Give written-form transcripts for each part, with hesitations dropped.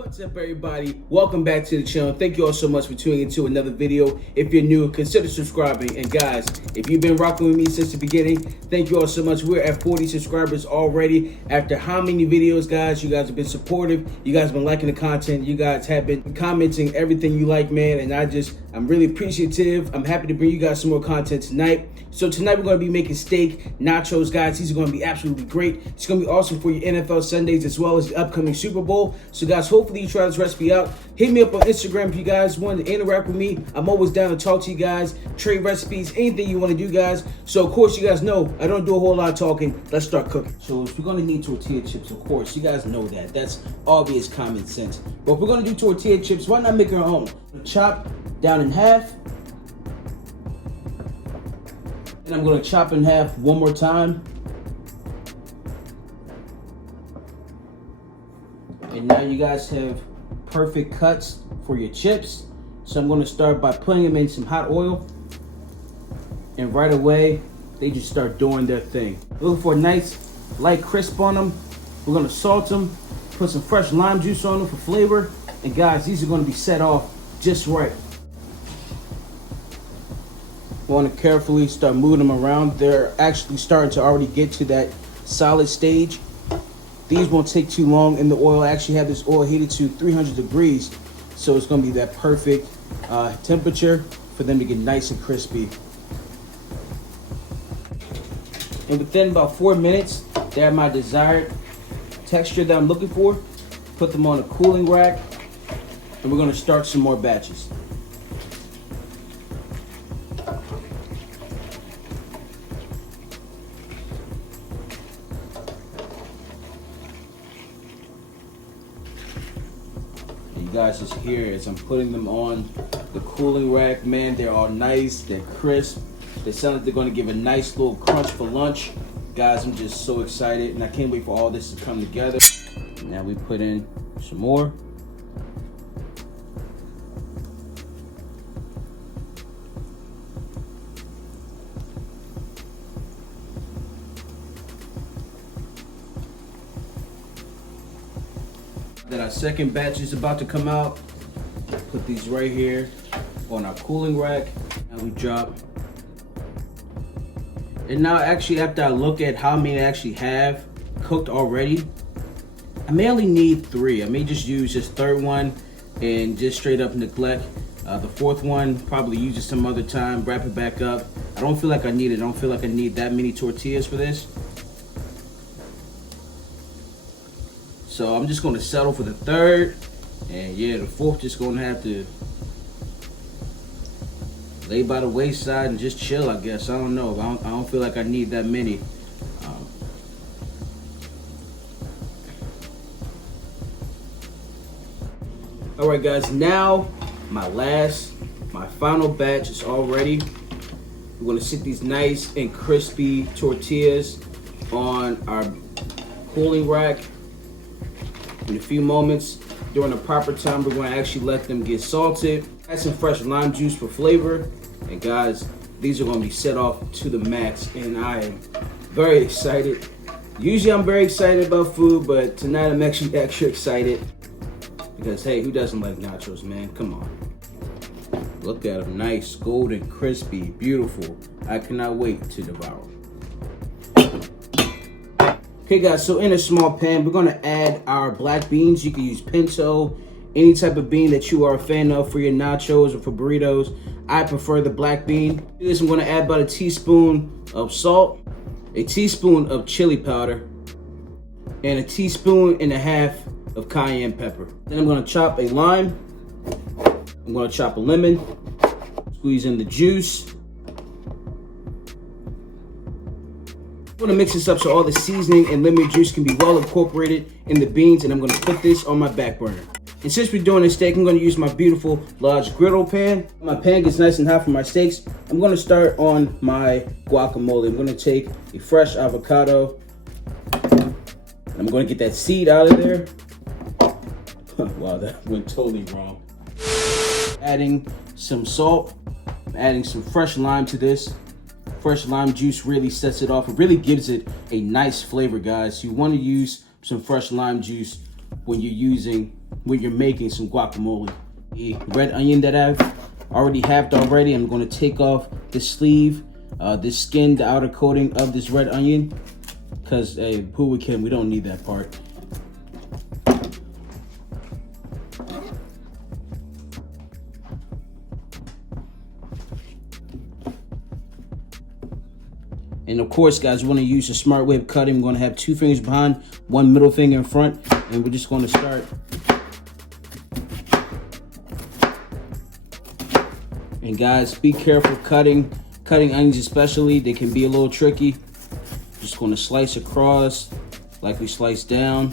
What's up, everybody? Welcome back to the channel. Thank you all so much for tuning into another video. If you're new, consider subscribing. And guys, if you've been rocking with me since the beginning, thank you all so much. We're at 40 subscribers already. After how many videos, guys? You guys have been supportive. You guys have been liking the content. You guys have been commenting everything you like, man. And I'm really appreciative. I'm happy to bring you guys some more content tonight. So tonight we're going to be making steak nachos, guys. These are going to be absolutely great. It's going to be awesome for your NFL Sundays as well as the upcoming Super Bowl. So guys, hopefully you try this recipe out. Hit me up on Instagram if you guys want to interact with me. I'm always down to talk to you guys, trade recipes, anything you want to do, guys. So of course you guys know I don't do a whole lot of talking. Let's start cooking. So we're going to need tortilla chips, of course. You guys know that. That's obvious common sense. But if we're going to do tortilla chips, why not make our own? Chop down in half. And I'm going to chop in half one more time. And now you guys have perfect cuts for your chips. So I'm going to start by putting them in some hot oil. And right away, they just start doing their thing. Looking for a nice light crisp on them. We're going to salt them, put some fresh lime juice on them for flavor. And guys, these are going to be set off just right. Want to carefully start moving them around. They're actually starting to already get to that solid stage. These won't take too long in the oil. I actually have this oil heated to 300 degrees, so it's going to be that perfect temperature for them to get nice and crispy. And within about 4 minutes, they have my desired texture that I'm looking for. Put them on a cooling rack, and we're going to start some more batches. You guys just hear as I'm putting them on the cooling rack, man, they're all nice, they're crisp. They sound like they're going to give a nice little crunch for lunch. Guys, I'm just so excited, and I can't wait for all this to come together. Now we put in some more. Then our second batch is about to come out. Put these right here on our cooling rack. And we drop. And now actually after I look at how many I actually have cooked already, I may only need 3. I may just use this third one and just straight up neglect the fourth one. Probably use it some other time, wrap it back up. I don't feel like I need it. I don't feel like I need that many tortillas for this. So I'm just going to settle for the third, and yeah, the fourth just going to have to lay by the wayside and just chill, I guess. I don't know. I don't feel like I need that many. All right, guys. Now my final batch is all ready. We're going to sit these nice and crispy tortillas on our cooling rack. In a few moments, during the proper time, we're going to actually let them get salted. Add some fresh lime juice for flavor. And guys, these are going to be set off to the max, and I am very excited. Usually I'm very excited about food, but tonight I'm actually extra excited. Because hey, who doesn't like nachos, man? Come on. Look at them, nice, golden, crispy, beautiful. I cannot wait to devour. Okay guys, so in a small pan, we're gonna add our black beans. You can use pinto, any type of bean that you are a fan of for your nachos or for burritos. I prefer the black bean. This, I'm gonna add about a teaspoon of salt, a teaspoon of chili powder, and a teaspoon and a half of cayenne pepper. Then I'm gonna chop a lime. I'm gonna chop a lemon, squeeze in the juice. I'm gonna mix this up so all the seasoning and lemon juice can be well incorporated in the beans, and I'm gonna put this on my back burner. And since we're doing a steak, I'm gonna use my beautiful large griddle pan. My pan gets nice and hot for my steaks. I'm gonna start on my guacamole. I'm gonna take a fresh avocado. And I'm gonna get that seed out of there. Wow, that went totally wrong. Adding some salt, adding some fresh lime to this. Fresh lime juice really sets it off. It really gives it a nice flavor, guys. You want to use some fresh lime juice when you're using when you're making some guacamole. The red onion that I've already halved already, I'm going to take off the sleeve, this skin, the outer coating of this red onion, because who we can, we don't need that part. And of course, guys, you want to use a smart way of cutting. We're going to have 2 fingers behind, 1 middle finger in front, and we're just going to start. And guys, be careful cutting onions especially. They can be a little tricky. Just going to slice across like we slice down.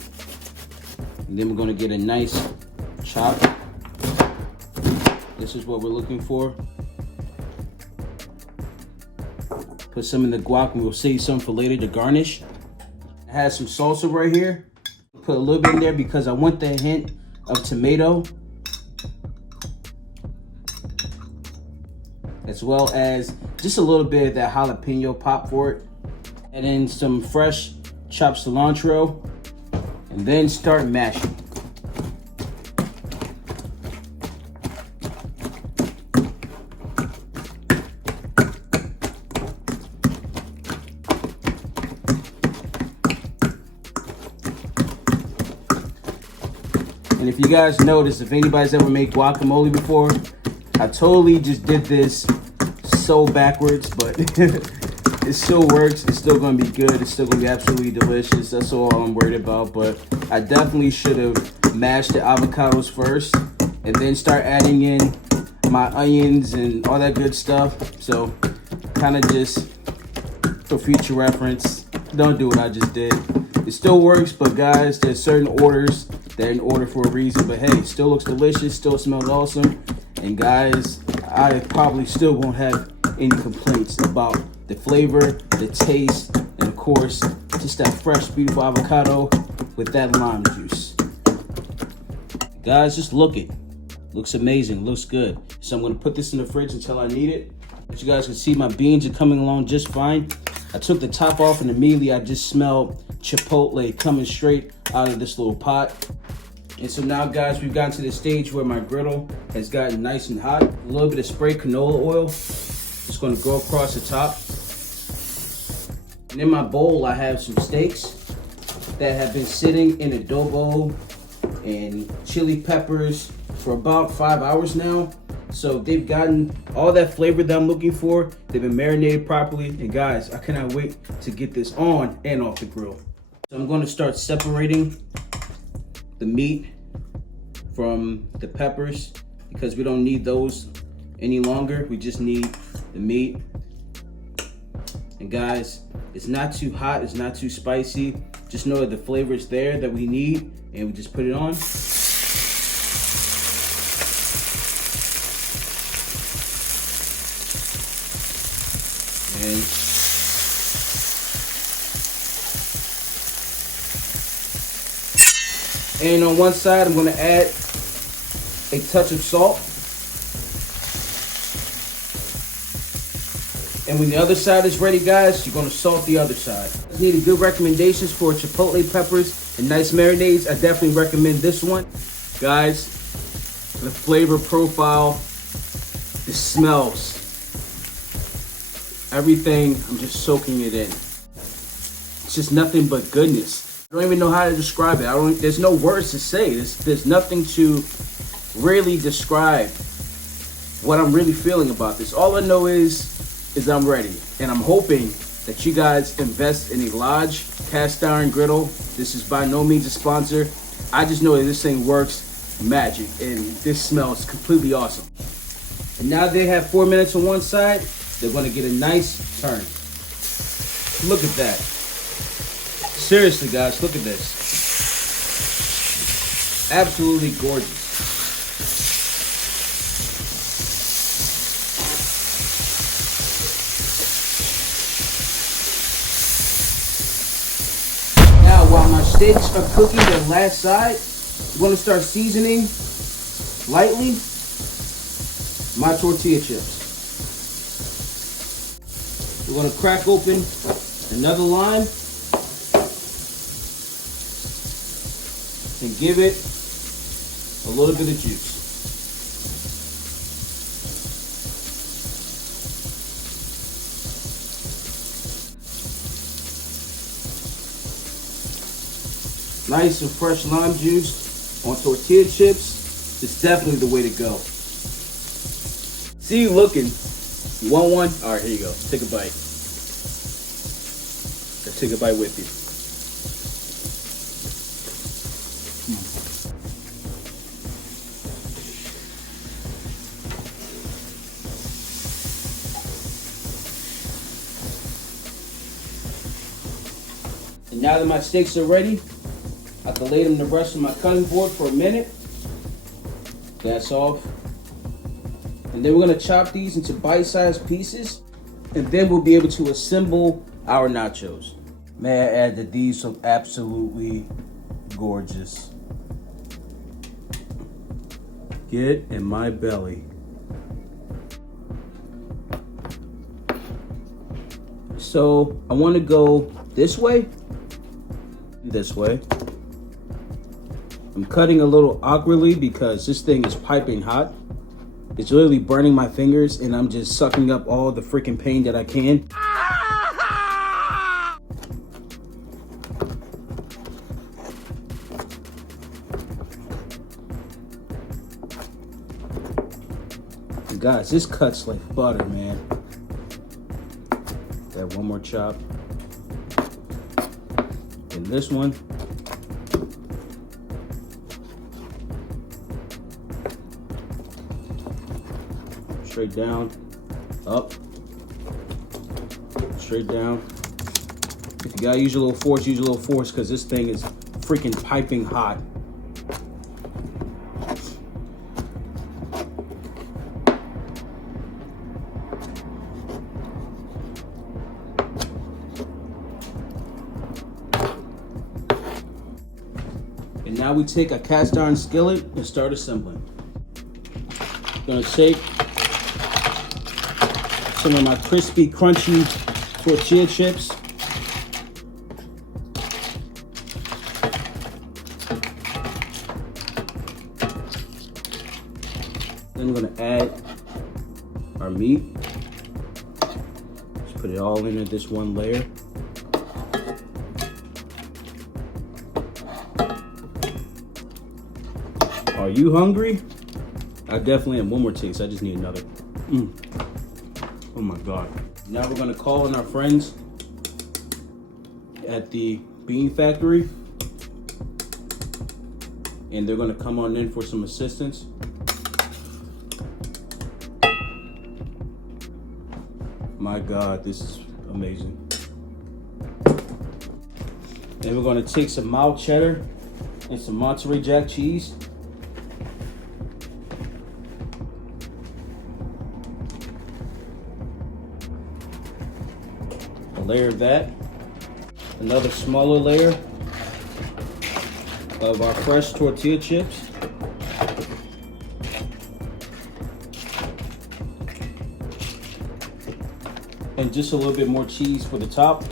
And then we're going to get a nice chop. This is what we're looking for. Put some in the guac and we'll save some for later to garnish. I have some salsa right here. Put a little bit in there because I want the hint of tomato, as well as just a little bit of that jalapeno pop for it. And then some fresh chopped cilantro, and then start mashing. And if you guys notice, if anybody's ever made guacamole before, I totally just did this so backwards, but it still works. It's still gonna be good. It's still gonna be absolutely delicious. That's all I'm worried about. But I definitely should have mashed the avocados first and then start adding in my onions and all that good stuff. So kind of just for future reference, don't do what I just did. It still works, but guys, there's certain orders that are in order for a reason. But hey, it still looks delicious, still smells awesome. And guys, I probably still won't have any complaints about the flavor, the taste, and of course, just that fresh, beautiful avocado with that lime juice. Guys, just look it. Looks amazing, looks good. So I'm gonna put this in the fridge until I need it. As you guys can see, my beans are coming along just fine. I took the top off and immediately I just smelled Chipotle coming straight out of this little pot. And so now, guys, we've gotten to the stage where my griddle has gotten nice and hot. A little bit of spray canola oil. Just gonna go across the top. And in my bowl, I have some steaks that have been sitting in adobo and chili peppers for about 5 hours now. So they've gotten all that flavor that I'm looking for. They've been marinated properly. And guys, I cannot wait to get this on and off the grill. So I'm gonna start separating the meat from the peppers because we don't need those any longer. We just need the meat. And guys, it's not too hot, it's not too spicy. Just know that the flavor is there that we need, and we just put it on. And on one side, I'm gonna add a touch of salt. And when the other side is ready, guys, you're gonna salt the other side. Needing good recommendations for chipotle peppers and nice marinades, I definitely recommend this one. Guys, the flavor profile, the smells, everything, I'm just soaking it in. It's just nothing but goodness. I don't even know how to describe it. There's no words to say. There's nothing to really describe what I'm really feeling about this. All I know is I'm ready. And I'm hoping that you guys invest in a large cast iron griddle. This is by no means a sponsor. I just know that this thing works magic and this smells completely awesome. And now they have 4 minutes on one side, they're gonna get a nice turn. Look at that. Seriously, guys, look at this. Absolutely gorgeous. Now, while my steaks are cooking the last side, I'm going to start seasoning lightly my tortilla chips. We're going to crack open another lime and give it a little bit of juice. Nice and fresh lime juice on tortilla chips is definitely the way to go. See you looking. You want one? All right, here you go. Take a bite. Let's take a bite with you. And now that my steaks are ready, I can lay them to rest on my cutting board for a minute. That's off. And then we're gonna chop these into bite-sized pieces, and then we'll be able to assemble our nachos. May I add that these look absolutely gorgeous. Get in my belly. So I want to go this way. I'm cutting a little awkwardly because this thing is piping hot. It's literally burning my fingers, and I'm just sucking up all the freaking pain that I can. And guys, this cuts like butter, man. Got one more chop. And this one. Straight down, up, straight down. If you gotta use a little force, use a little force, because this thing is freaking piping hot. And now we take a cast iron skillet and start assembling. Gonna take some of my crispy, crunchy tortilla chips. Then we're gonna add our meat. Just put it all into this one layer. Are you hungry? I definitely am. One more taste. I just need another. Oh my God. Now we're gonna call in our friends at the bean factory, and they're gonna come on in for some assistance. My God, this is amazing. Then we're gonna take some mild cheddar and some Monterey Jack cheese. Layer of that, another smaller layer of our fresh tortilla chips, and just a little bit more cheese for the top.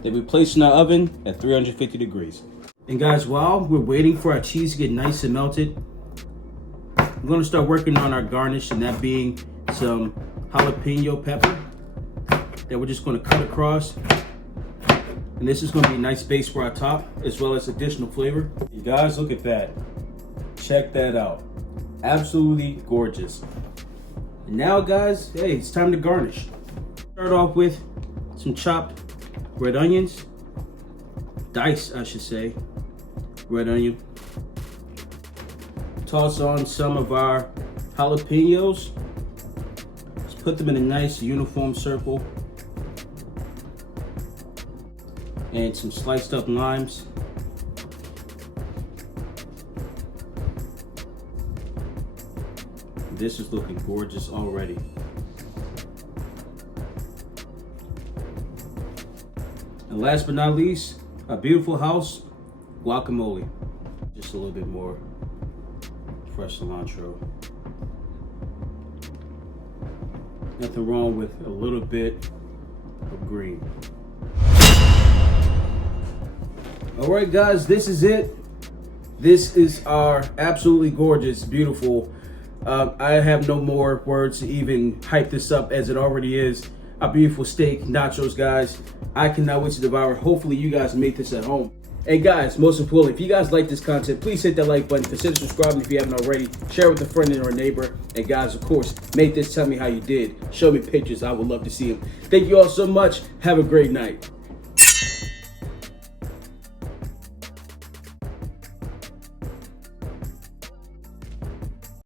They be placed in our oven at 350 degrees. And guys, while we're waiting for our cheese to get nice and melted, we're gonna start working on our garnish, and that being some jalapeno pepper that we're just gonna cut across. And this is gonna be a nice base for our top, as well as additional flavor. You guys, look at that. Check that out. Absolutely gorgeous. And now guys, hey, it's time to garnish. Start off with some chopped red onions, diced, I should say, red onion. Toss on some of our jalapenos. Just put them in a nice uniform circle. And some sliced up limes. This is looking gorgeous already. And last but not least, a beautiful house guacamole. Just a little bit more fresh cilantro. Nothing wrong with a little bit of green. All right, guys, this is it. This is our absolutely gorgeous, beautiful. I have no more words to even hype this up as it already is. A beautiful steak, nachos, guys. I cannot wait to devour. Hopefully you guys make this at home. And guys, most importantly, if you guys like this content, please hit that like button. Consider subscribing if you haven't already. Share with a friend or a neighbor. And guys, of course, make this tell me how you did. Show me pictures. I would love to see them. Thank you all so much. Have a great night.